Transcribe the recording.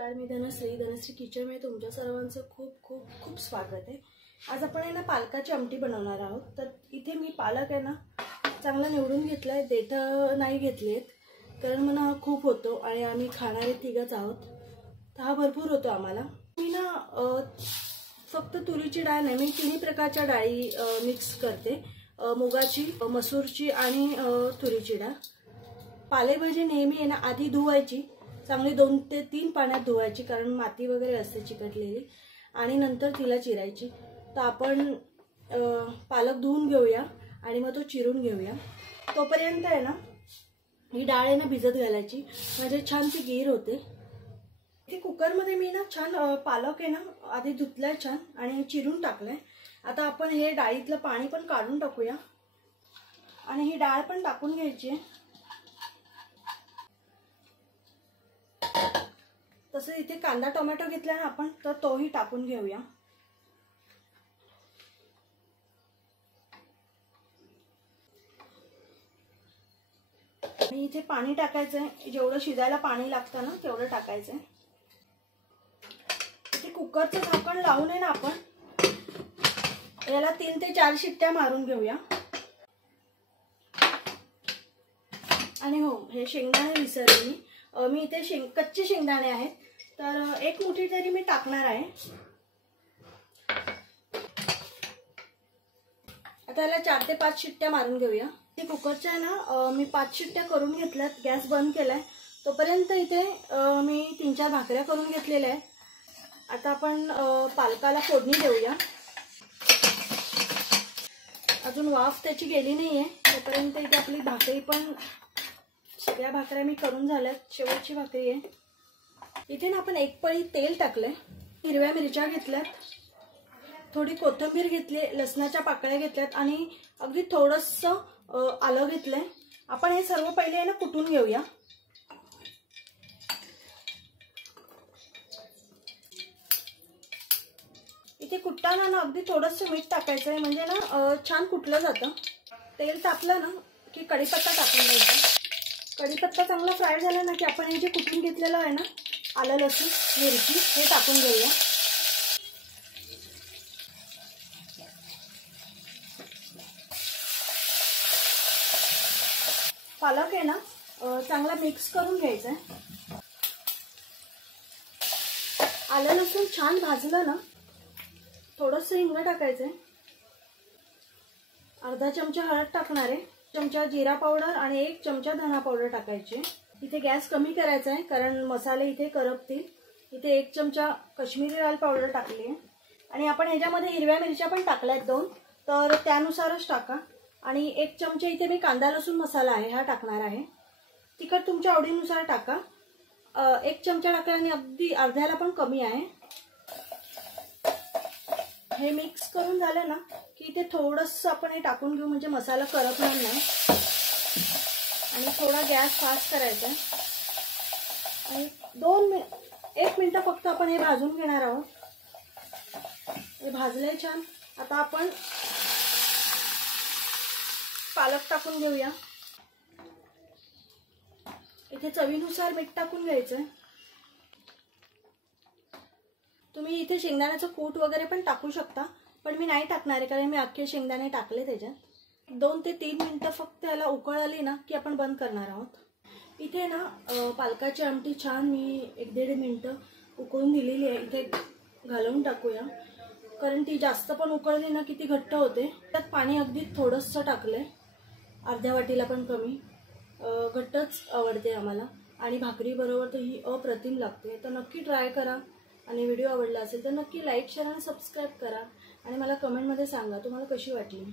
नमस्कार, मी धनश्री किचनमध्ये तुमच्या सर्वांचं खूप खूप खूप स्वागत आहे। आज आपण आहे ना पालकाची आमटी बनवणार आहोत। तर इथे मी पालक आहे ना चांगला निवडून घेतलाय, देठ नाही घेतलेत कारण मला खूप होतो आणि आम्ही खाणारे तिघच आहोत, तर हा भरपूर होतो आम्हाला। मी ना फक्त तुरीची डाळ नाही, मी तिन्ही प्रकारच्या डाळी मिक्स करते, मुगाची, मसूरची आणि तुरीची डाळ। पालेभाजी नेहमी आहे ना आधी धुवायची, चांगली 2 ते 3 पाण्यात धुवायची कारण माती वगैरे असते चिकटलेली, आणि नंतर तिला चिरायची। तर आपण पालक धुवून घेऊया आणि मग तो चिरून घेऊया। तोपर्यंत आहे ना ही डाळ आहे ना भिजत घालायची, म्हणजे छान ती गीर होते। ती कुकरमध्ये मी ना छान पालक आहे ना आधी धुतलाय छान आणि चिरून टाकलाय। आता आपण हे डाळीतलं पाणी पण काढून टाकूया आणि ही डाळ पण टाकून घ्यायची आहे। तसं इथे कांदा टोमॅटो घेतला ना आपण, तर तोही टाकून घेऊया। आणि इथे पाणी टाकायचंय, जेवढं शिजायला पाणी लागतं ना तेवढं टाकायचंय। इथे कुकरचं झाकण लावून आहे ना आपण याला 3 ते 4 शिट्ट्या मारून घेऊया। आणि हो, हे शेंगदाणे विसरले मी इथे कच्चे शेंगदाणे आहेत, तर 1 मुठी तरी मी टाकणार आहे। आता याला 4 ते 5 शिट्ट्या मारून घेऊया। ती कुकरच्या ना मी 5 शिट्ट्या करून घेतल्यात, गॅस बंद केलाय। तोपर्यंत इथे मी 3-4 भाकऱ्या करून घेतलेल्या आहेत। आता आपण पालकाला फोडणी देऊया। अजून वाफ त्याची गेली नाहीये, तोपर्यंत इथे आपली भाकरी पण, सगळ्या भाकऱ्या मी करून झाल्यात, शेवटची भाकरी आहे। इथे ना आपण 1 पळी तेल टाकलंय, हिरव्या मिरच्या घेतल्यात, थोडी कोथिंबीर घेतली, लसणाच्या पाकळ्या घेतल्यात आणि अगदी थोडंसं आलं घेतलंय। आपण हे सर्व पहिले आहे ना कुटून घेऊया। इथे कुटताना ना अगदी थोडंसं मीठ टाकायचं आहे, म्हणजे ना छान कुटलं जातं। तेल तापलं ना की कढीपत्ता टाकून घ्यायचा। कढीपत्ता चांगला फ्राय झाला ना की आपण हे जे कुटून घेतलेलं आहे ना आलं, लसूण, मिरची हे टाकून घेऊया। पालक आहे ना चांगला मिक्स करून घ्यायचा आहे। आलं लसूण छान भाजलं ना, थोडंसं हिंग टाकायचंय, अर्धा चमचा हळद टाकणार आहे, चमचा जिरा पावडर आणि 1 चमचा धना पावडर टाकायचे। इथे गॅस कमी करायचा आहे कारण मसाले इथे करपतील। इथे 1 चमचा काश्मीरी लाल पावडर टाकली आहे आणि आपण ह्याच्यामध्ये हिरव्या मिरच्या पण टाकल्यात 2, तर त्यानुसारच टाका। आणि 1 चमचा इथे मी कांदा लसूण मसाला आहे हा टाकणार आहे। तिखट तुमच्या आवडीनुसार टाका। 1 चमचा टाकल्याने अगदी अर्ध्याला पण कमी आहे। हे मिक्स करून झालं ना की इथे थोडंसं आपण हे टाकून घेऊ, म्हणजे मसाला करपणार नाही। आणि थोडा गॅस फास्ट करायचा आणि 1 मिनिट फक्त आपण हे भाजून घेणार आहोत। हे भाजलंय छान। आता आपण पालक टाकून घेऊया। इथे चवीनुसार मीठ टाकून घ्यायचंय। तुम्ही इथे शेंगदाण्याचं कूट वगैरे पण टाकू शकता, पण मी नाही टाकणार आहे कारण मी अख्खे शेंगदाणे टाकले त्याच्यात। 2 ते 3 मिनिटं फक्त याला उकळ आली ना की आपण बंद करणार आहोत। इथे ना पालकाची आमटी छान मी 1-1.5 मिनिटं उकळून दिलेली आहे। इथे घालून टाकूया कारण ती जास्त पण उकळली ना की ती घट्ट होते। त्यात पाणी अगदी थोडंसं टाकलंय, अर्ध्या वाटीला पण कमी। घट्टच आवडते आम्हाला आणि भाकरी बरोबर तर ही अप्रतिम लागते। तर नक्की ट्राय करा आणि व्हिडिओ आवडला असेल तर नक्की लाईक, शेअर आणि सबस्क्राईब करा आणि मला कमेंटमध्ये सांगा तुम्हाला कशी वाटली।